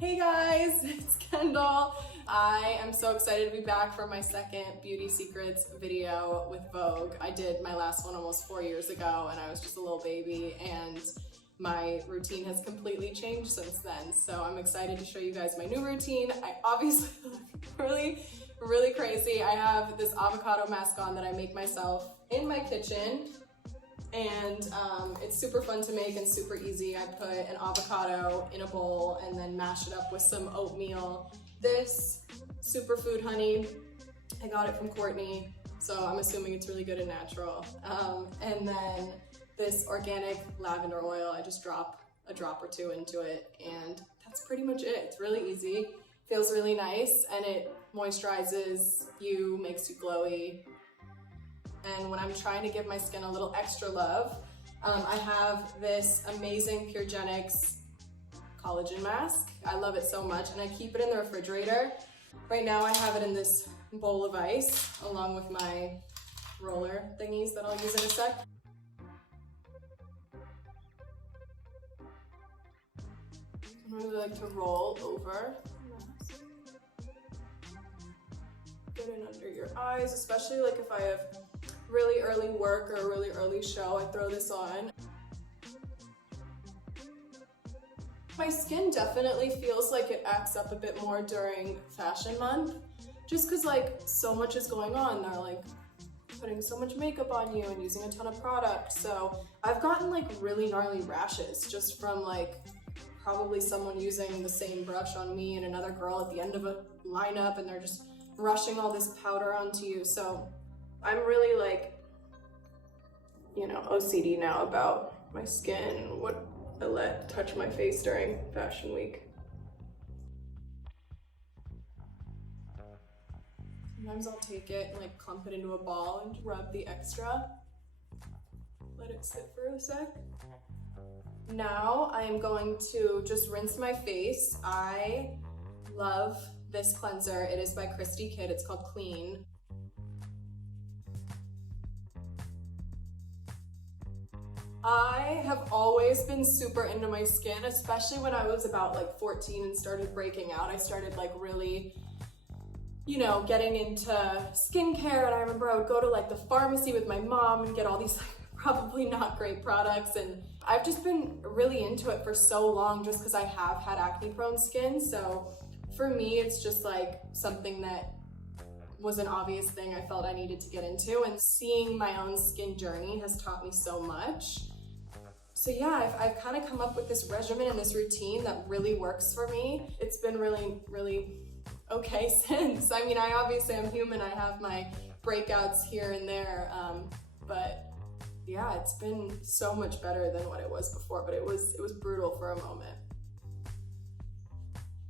Hey guys, it's Kendall. I am so excited to be back for my second Beauty Secrets video with Vogue. I did my last one almost 4 years ago and I was just a little baby, and my routine has completely changed since then. So I'm excited to show you guys my new routine. I obviously look really crazy. I have this avocado mask on that I make myself in my kitchen. And it's super fun to make and super easy. I put an avocado in a bowl and then mash it up with some oatmeal. This superfood honey, I got it from Courtney, so I'm assuming it's really good and natural. And then this organic lavender oil, I just drop a drop or two into it, and that's pretty much it. It's really easy, feels really nice, and it moisturizes you, makes you glowy. And when I'm trying to give my skin a little extra love, I have this amazing Puregenics collagen mask. I love it so much, and I keep it in the refrigerator. Right now I have it in this bowl of ice, along with my roller thingies that I'll use in a sec. I really like to roll over the mask. Get it under your eyes, especially like if I have really early work or a really early show, I throw this on. My skin definitely feels like it acts up a bit more during fashion month, just cause like so much is going on. They're like putting so much makeup on you and using a ton of product. So I've gotten like really gnarly rashes just from like probably someone using the same brush on me and another girl at the end of a lineup, and they're just rushing all this powder onto you. So I'm really like, OCD now about my skin and what I let touch my face during fashion week. Sometimes I'll take it and like clump it into a ball and rub the extra. Let it sit for a sec. Now I am going to just rinse my face. I love this cleanser. It is by Christy Kid. It's called Clean. I have always been super into my skin, especially when I was about like 14 and started breaking out. I started like really, getting into skincare, and I remember I would go to like the pharmacy with my mom and get all these like, probably not great products, and I've just been really into it for so long just because I have had acne prone skin. So for me, it's just like something that was an obvious thing I felt I needed to get into, and seeing my own skin journey has taught me so much. So yeah, I've kind of come up with this regimen and this routine that really works for me. It's been really okay since. I mean, I obviously am human. I have my breakouts here and there, but yeah, it's been so much better than what it was before, but it was brutal for a moment.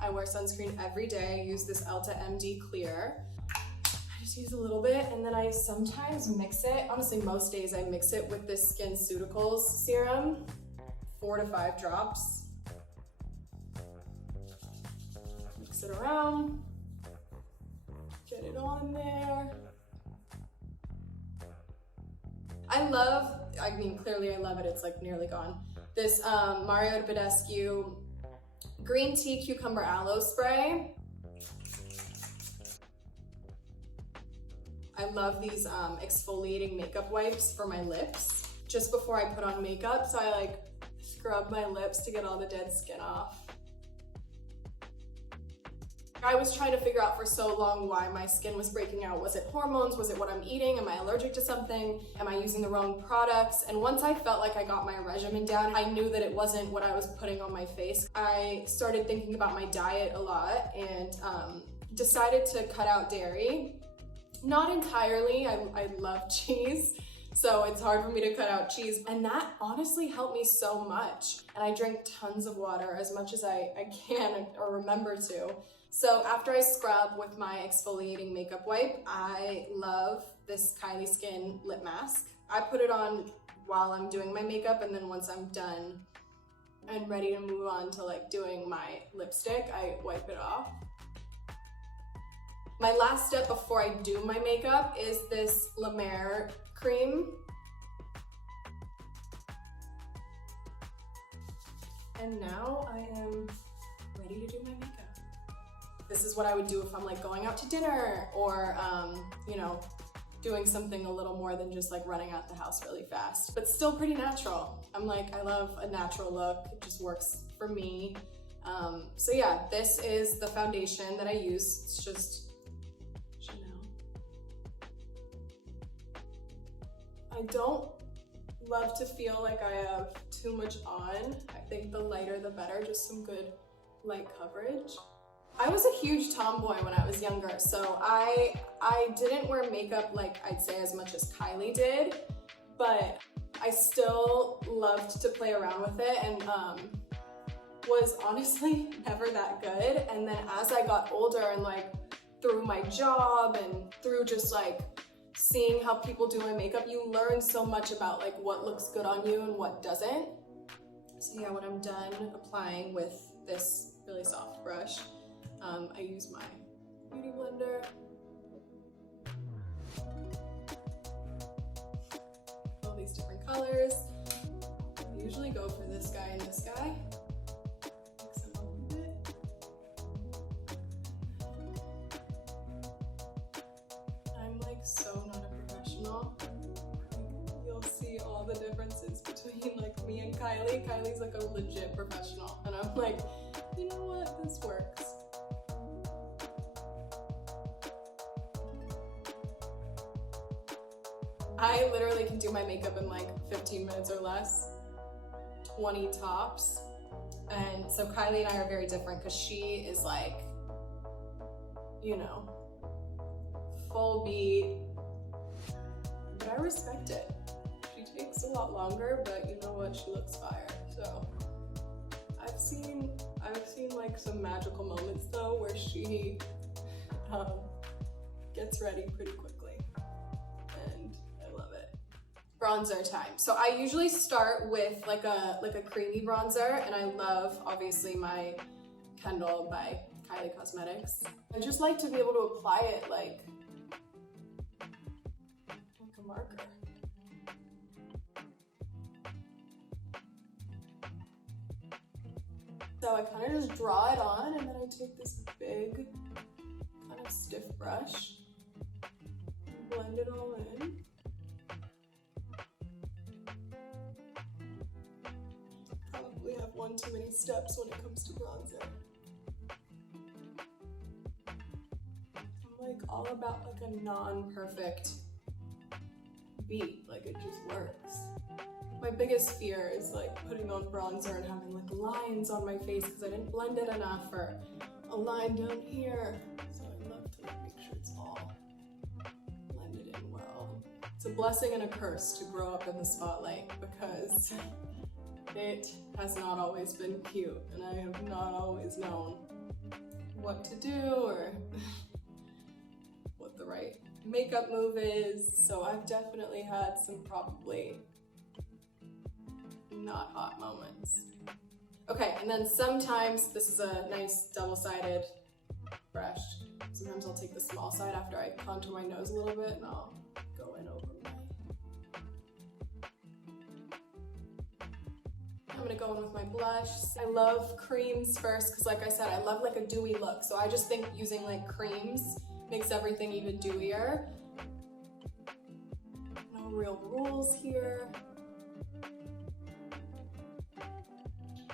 I wear sunscreen every day. I use this Elta MD Clear. I just use a little bit, and then I sometimes mix it. Honestly, most days I mix it with this SkinCeuticals serum, 4 to 5 drops. Mix it around, get it on there. Clearly I love it. It's like nearly gone. This Mario Badescu green tea cucumber aloe spray. I love these exfoliating makeup wipes for my lips just before I put on makeup. So I like scrub my lips to get all the dead skin off. I was trying to figure out for so long why my skin was breaking out. Was it hormones? Was it what I'm eating? Am I allergic to something? Am I using the wrong products? And once I felt like I got my regimen down, I knew that it wasn't what I was putting on my face. I started thinking about my diet a lot and decided to cut out dairy. Not entirely. I love cheese, so it's hard for me to cut out cheese. And that honestly helped me so much. And I drink tons of water, as much as I can or remember to. So after I scrub with my exfoliating makeup wipe, I love this Kylie Skin lip mask. I put it on while I'm doing my makeup, and then once I'm done and ready to move on to like doing my lipstick, I wipe it off. My last step before I do my makeup is this La Mer cream. And now I am ready ready to do my makeup. This is what I would do if I'm like going out to dinner or, you know, doing something a little more than just like running out the house really fast, but still pretty natural. I'm like, I love a natural look. It just works for me. So yeah, this is the foundation that I use. It's just Chanel. I don't love to feel like I have too much on. I think the lighter the better, just some good light coverage. I was a huge tomboy when I was younger, so I didn't wear makeup like I'd say as much as Kylie did, but I still loved to play around with it and was honestly never that good. And then as I got older and like through my job and through just like seeing how people do my makeup, you learn so much about like what looks good on you and what doesn't. So yeah, when I'm done applying with this really soft brush, I use my beauty blender. All these different colors. I usually go for this guy and this guy. Mix them up a bit. I'm like so not a professional. You'll see all the differences between like me and Kylie. Kylie's like a legit professional, and I'm like, you know what, this works. I literally can do my makeup in like 15 minutes or less, 20 tops. And so Kylie and I are very different because she is like, you know, full beat, but I respect it. She takes a lot longer, but you know what, she looks fire. So I've seen like some magical moments though where she gets ready pretty quickly. Bronzer time. So I usually start with like a creamy bronzer, and I love obviously my Kendall by Kylie Cosmetics. I just like to be able to apply it like a marker. So I kind of just draw it on, and then I take this big kind of stiff brush and blend it all in. We have one too many steps when it comes to bronzer. I'm like all about like a non-perfect beat, like it just works. My biggest fear is like putting on bronzer and having like lines on my face because I didn't blend it enough, or a line down here. So I love to like make sure it's all blended in well. It's a blessing and a curse to grow up in the spotlight because it has not always been cute, and I have not always known what to do or what the right makeup move is. So I've definitely had some probably not hot moments. Okay, and then sometimes, this is a nice double-sided brush. Sometimes I'll take the small side after I contour my nose a little bit and I'll go in over my. I'm gonna go in with my blush. I love creams first because like I said, I love like a dewy look. So I just think using like creams makes everything even dewier. No real rules here.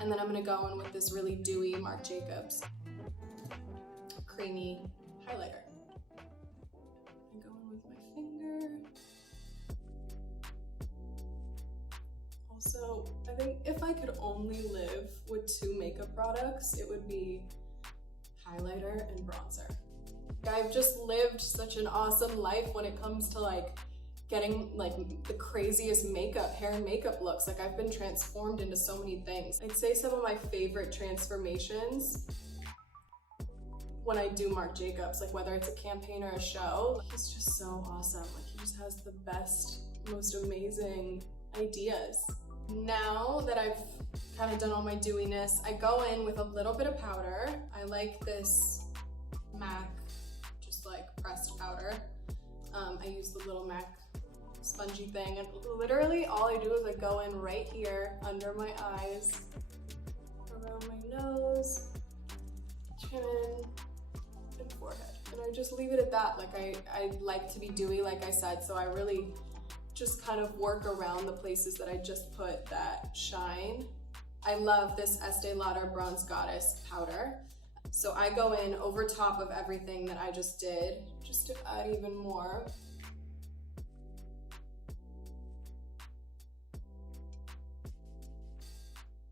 And then I'm gonna go in with this really dewy Marc Jacobs creamy highlighter. I'm going with my finger. Also, I think if I could only live with two makeup products, it would be highlighter and bronzer. I've just lived such an awesome life when it comes to like getting like the craziest makeup, hair and makeup looks. Like I've been transformed into so many things. I'd say some of my favorite transformations when I do Marc Jacobs, like whether it's a campaign or a show, he's just so awesome. Like he just has the best, most amazing ideas. Now that I've kind of done all my dewiness, I go in with a little bit of powder. I like this MAC, just like pressed powder. I use the little MAC spongy thing, and literally all I do is I go in right here under my eyes, around my nose, chin, and forehead. And I just leave it at that. Like I like to be dewy, like I said, so I really just kind of work around the places that I just put that shine. I love this Estee Lauder Bronze Goddess powder. So I go in over top of everything that I just did, just to add even more.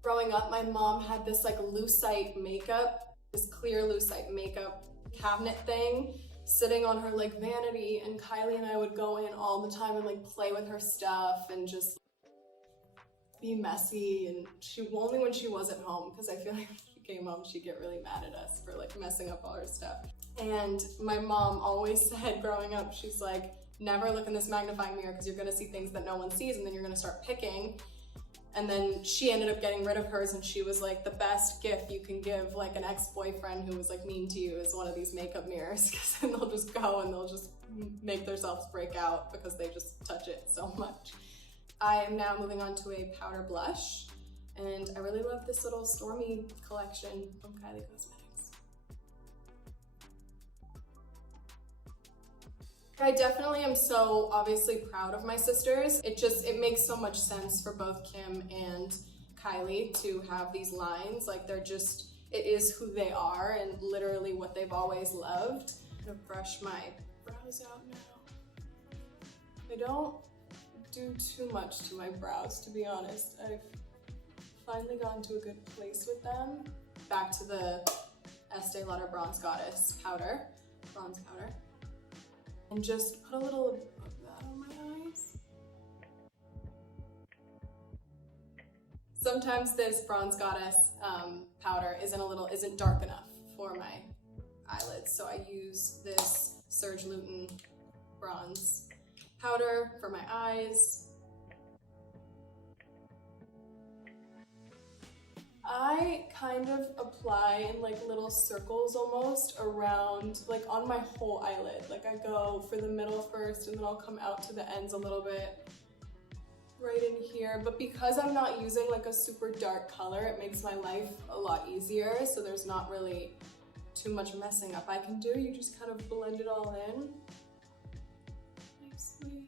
Growing up, my mom had this like lucite makeup, this clear lucite makeup cabinet thing sitting on her like vanity, and Kylie and I would go in all the time and like play with her stuff and just be messy. And she only when she wasn't home, because I feel like when she came home she'd get really mad at us for like messing up all her stuff. And my mom always said growing up, she's like, never look in this magnifying mirror because you're gonna see things that no one sees and then you're gonna start picking. And then she ended up getting rid of hers, and she was like, the best gift you can give like an ex-boyfriend who was like mean to you is one of these makeup mirrors, because then they'll just go and they'll just make themselves break out because they just touch it so much. I am now moving on to a powder blush, and I really love this little Stormy collection from Kylie Cosmetics. I definitely am so obviously proud of my sisters. It makes so much sense for both Kim and Kylie to have these lines. Like it is who they are and literally what they've always loved. I'm gonna brush my brows out now. I don't do too much to my brows, to be honest. I've finally gotten to a good place with them. Back to the Estee Lauder Bronze Goddess powder, bronze powder. And just put a little of that on my eyes. Sometimes this Bronze Goddess powder isn't dark enough for my eyelids, so I use this Serge Luton bronze powder for my eyes. I kind of apply in like little circles almost around, like on my whole eyelid. Like I go for the middle first and then I'll come out to the ends a little bit right in here. But because I'm not using like a super dark color, it makes my life a lot easier. So there's not really too much messing up I can do. You just kind of blend it all in nicely.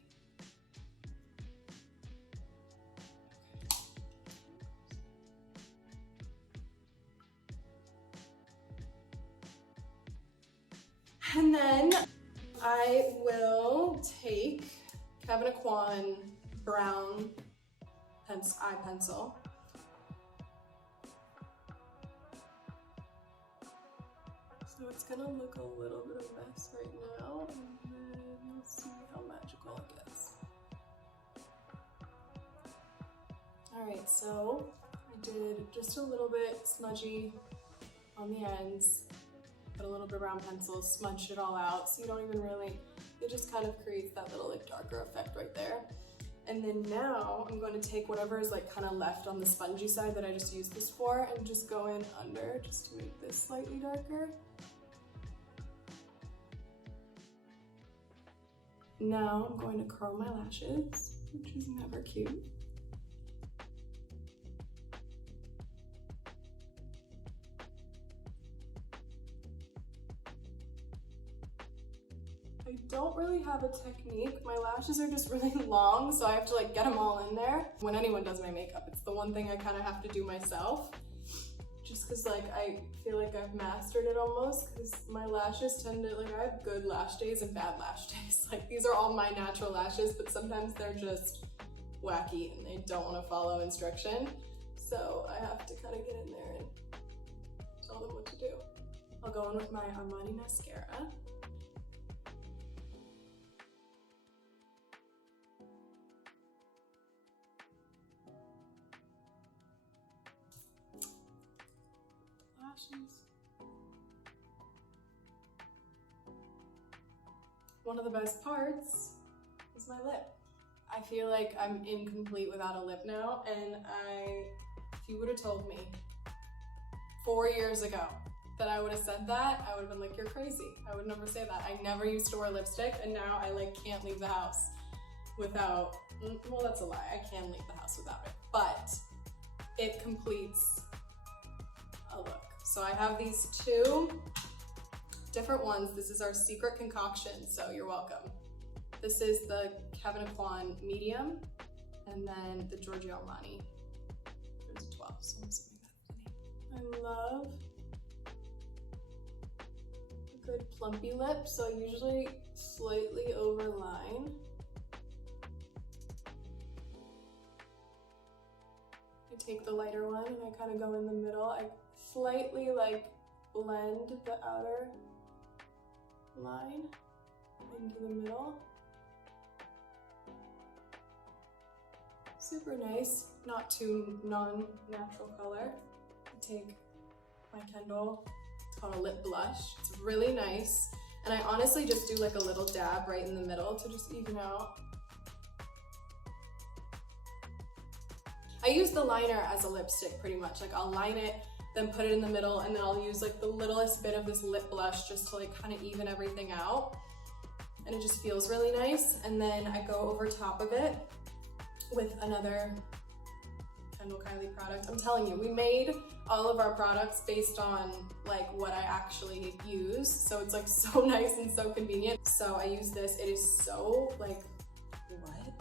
And then I will take Kevyn Aucoin brown eye pencil. So it's gonna look a little bit of a mess right now, and then we'll see how magical it gets. Alright, so I did just a little bit smudgy on the ends. Put a little bit of brown pencil, smudge it all out, so you don't even really, it just kind of creates that little like darker effect right there. And then now I'm going to take whatever is like kind of left on the spongy side that I just used this for and just go in under just to make this slightly darker. Now I'm going to curl my lashes, which is never cute. I don't really have a technique. My lashes are just really long, so I have to like get them all in there. When anyone does my makeup, it's the one thing I kind of have to do myself. Just cause like I feel like I've mastered it almost, cause my lashes tend to, like I have good lash days and bad lash days. Like these are all my natural lashes, but sometimes they're just wacky and they don't want to follow instruction. So I have to kind of get in there and tell them what to do. I'll go in with my Armani mascara. One of the best parts is my lip. I feel like I'm incomplete without a lip now, and if you would have told me 4 years ago that I would have said that, I would have been like, you're crazy. I would never say that. I never used to wear lipstick, and now I like can't leave the house without, well, that's a lie. I can leave the house without it, but it completes a look. So I have these two different ones. This is our secret concoction, so you're welcome. This is the Kevin Aquan medium, and then the Giorgio Armani. There's a 12, so I'm assuming that's plenty. I love a good plumpy lip, so I usually slightly overline. I take the lighter one and I kind of go in the middle. I slightly like blend the outer line into the middle. Super nice, not too non-natural color. I take my Kendall, it's called a lip blush. It's really nice. And I honestly just do like a little dab right in the middle to just even out. I use the liner as a lipstick pretty much. Like I'll line it, then put it in the middle, and then I'll use like the littlest bit of this lip blush just to like kind of even everything out. And it just feels really nice. And then I go over top of it with another Kendall Kylie product. I'm telling you, we made all of our products based on like what I actually use. So it's like so nice and so convenient. So I use this. It is so like, what?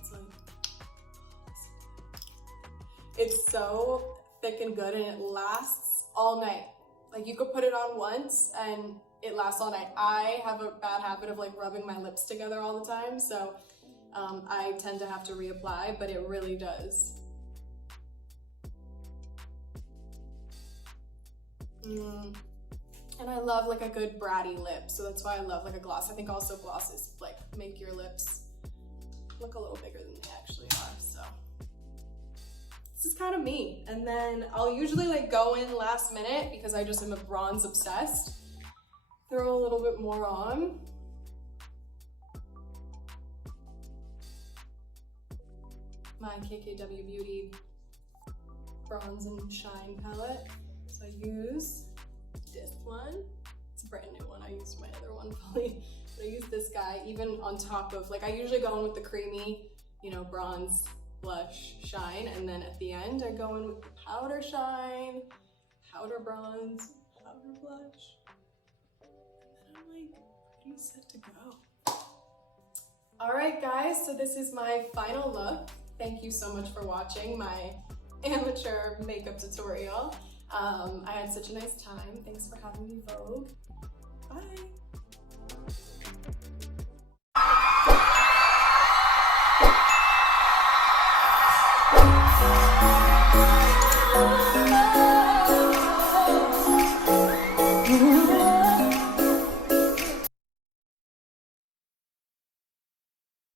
It's like, it's so thick and good, and it lasts all night. Like you could put it on once and it lasts all night. I have a bad habit of like rubbing my lips together all the time. So I tend to have to reapply, but it really does. And I love like a good bratty lip, so that's why I love like a gloss. I think also glosses like make your lips look a little bigger than they actually are, so. This is kind of me. And then I'll usually like go in last minute because I just am a bronze obsessed. Throw a little bit more on. My KKW Beauty Bronze and Shine palette. So I use this one. It's a brand new one. I used my other one fully. But I use this guy even on top of, like I usually go in with the creamy, you know, bronze, blush, shine. And then at the end, I go in with the powder shine, powder bronze, powder blush. And then I'm like pretty set to go. All right, guys, so this is my final look. Thank you so much for watching my amateur makeup tutorial. I had such a nice time. Thanks for having me, Vogue. Bye.